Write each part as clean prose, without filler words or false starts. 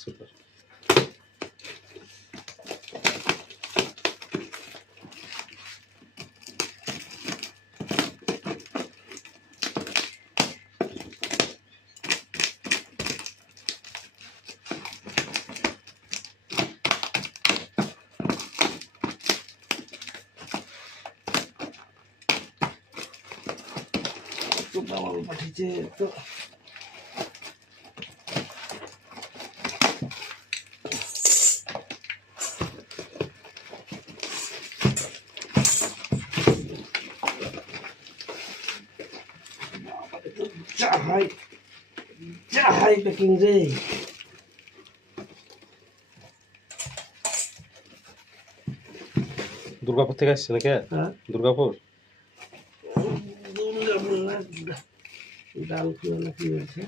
Super. মাল পাঠিয়েছে তো যা হাই প্যাকিং রে। দুর্গাপুর থেকে আসছে নাকি? হ্যাঁ দুর্গাপুর। ডাল খুলে না কি বলছে,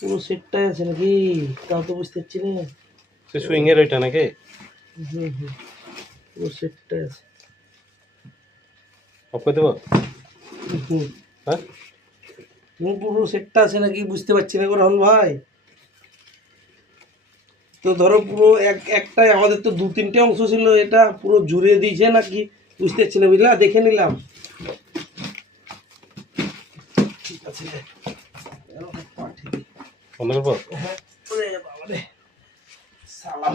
পুরো সেটটাই আছে নাকি তাও তো বুঝতে পারছি না। সে সুইং এর ওইটা নাকি? পুরো সেটটাই আছে। অফ করে দেবো? হ্যাঁ পুরো সেটটা আছে নাকি বুঝতে পারছি না গো রাহুল ভাই। তো ধরো পুরো একটাই, আমাদের তো 2-3টে অংশ ছিল, এটা পুরো জুড়ে দিয়েছে নাকি বুঝতে পারছি না, বুঝলা দেখে নিলাম। ঠিক আছে বন্ধ করবো? হ্যাঁ, বাবা রে সালাম।